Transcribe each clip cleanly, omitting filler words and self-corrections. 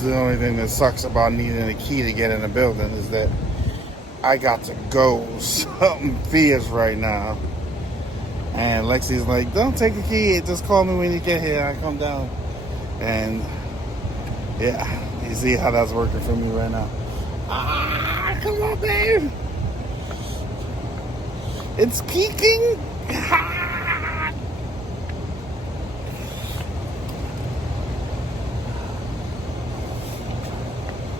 The only thing that sucks about needing a key to get in the building is that I got to go something fierce right now. And Lexi's like, don't take a key, just call me when you get here, I come down. And yeah, you see how that's working for me right now. Ah, come on, babe. It's kicking.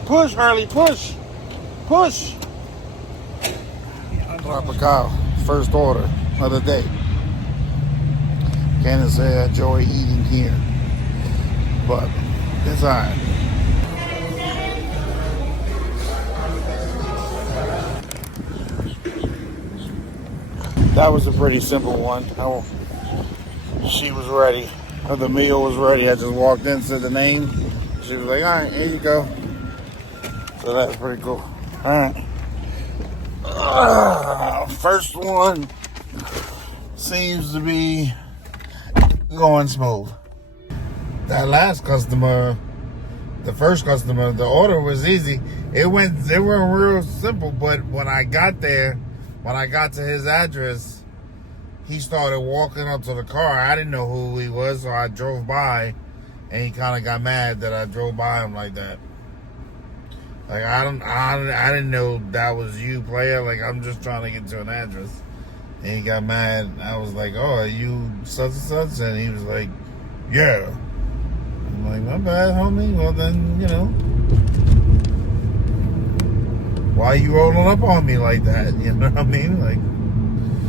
Push, Harley, push. Push. Tropical, first order of the day. Candace said I enjoy eating here, but it's alright. That was a pretty simple one. She was ready. The meal was ready. I just walked in, said the name. She was like, alright, here you go. So that's pretty cool. Alright. First one seems to be going smooth. That last customer, the first customer, the order was easy. It went real simple, but when I got there, when I got to his address, he started walking up to the car. I didn't know who he was, so I drove by, and he kind of got mad that I drove by him like that. Like, I didn't know that was you, player. Like, I'm just trying to get to an address. And he got mad. I was like, oh, are you such and such? And he was like, yeah. I'm like, my bad, homie. Well, then, why you rolling up on me like that? You know what I mean? Like,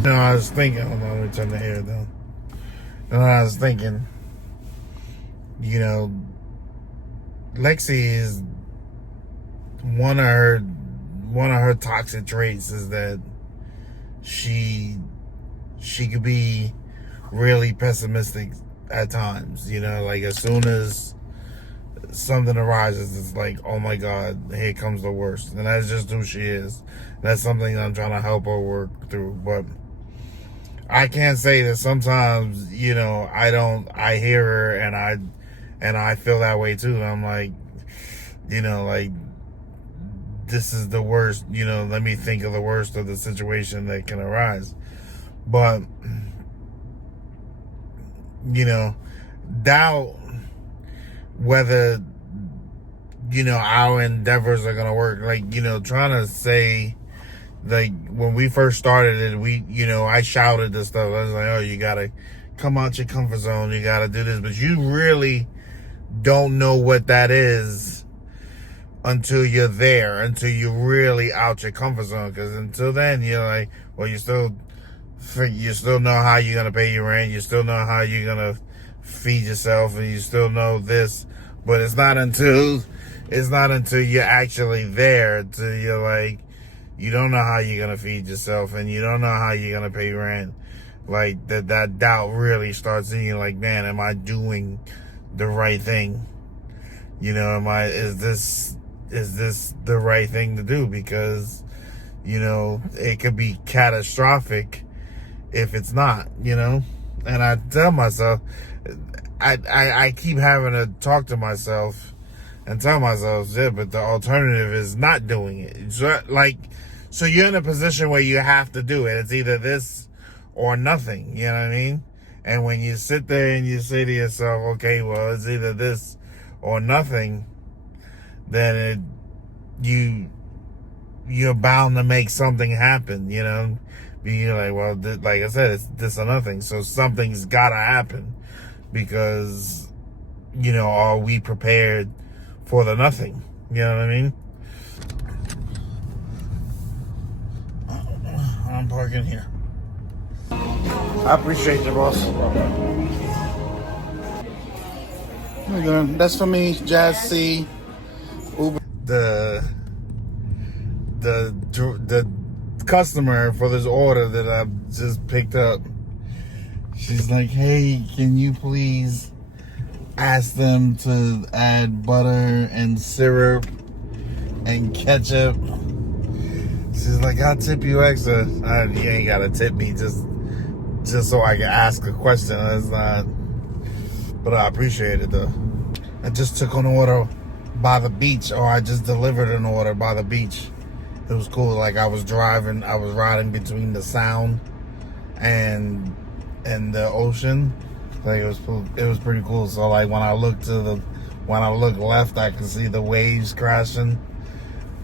I was thinking, hold on, let me turn the hair down. And I was thinking, Lexi is one of her toxic traits is that she could be really pessimistic at times. Like as soon as something arises, it's like, oh my God, here comes the worst. And that's just who she is. That's something I'm trying to help her work through. But I can't say that sometimes, I hear her and I feel that way too. I'm like, like, this is the worst, let me think of the worst of the situation that can arise. But, doubt whether, our endeavors are going to work. Like, trying to say, like, when we first started it, I shouted this stuff. I was like, oh, you got to come out your comfort zone. You got to do this. But you really don't know what that is until you're there, until you're really out your comfort zone. Because until then, you're like, well, you still know how you're going to pay your rent. You still know how you're going to feed yourself, and you still know this. But it's not until you're actually there, until you're like, you don't know how you're going to feed yourself, and you don't know how you're going to pay rent. Like, that doubt really starts in you, like, man, am I doing the right thing? Is this the right thing to do? Because, it could be catastrophic if it's not, And I tell myself, I keep having to talk to myself and tell myself, yeah, but the alternative is not doing it. So you're in a position where you have to do it. It's either this or nothing, you know what I mean? And when you sit there and you say to yourself, okay, well, it's either this or nothing, then you're bound to make something happen, You're like, well, like I said, it's this or nothing. So something's got to happen because, are we prepared for the nothing? You know what I mean? I'm parking here. I appreciate you, boss. That's for me, Jazz C. Uber. The customer for this order that I just picked up, she's like, hey, can you please ask them to add butter and syrup and ketchup? She's like, I'll tip you extra. You ain't gotta tip me just so I can ask a question. That's not, but I appreciate it though. I just took an order by the beach, or I just delivered an order by the beach. It was cool. Like I was riding between the sound and the ocean. Like it was pretty cool. So like when I look left, I can see the waves crashing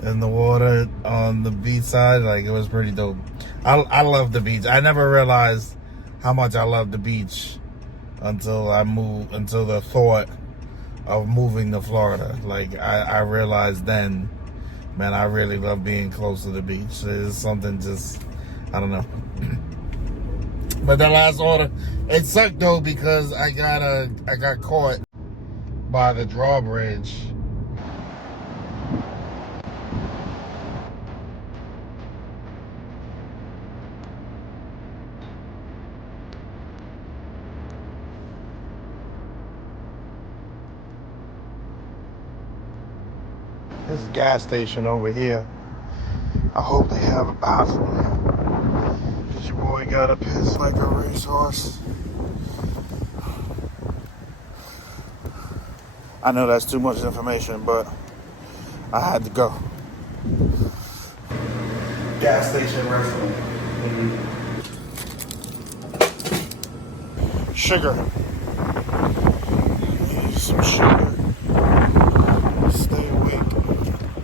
in the water on the beach side. Like it was pretty dope. I love the beach. I never realized how much I love the beach until the thought of moving to Florida. Like I realized then, man, I really love being close to the beach. It's something just, I don't know. But that last order, it sucked though because I got caught by the drawbridge. This is a gas station over here. I hope they have a bathroom. Cause your boy gotta piss like a racehorse. I know that's too much information, but I had to go. Gas station restroom. Sugar. Need some sugar.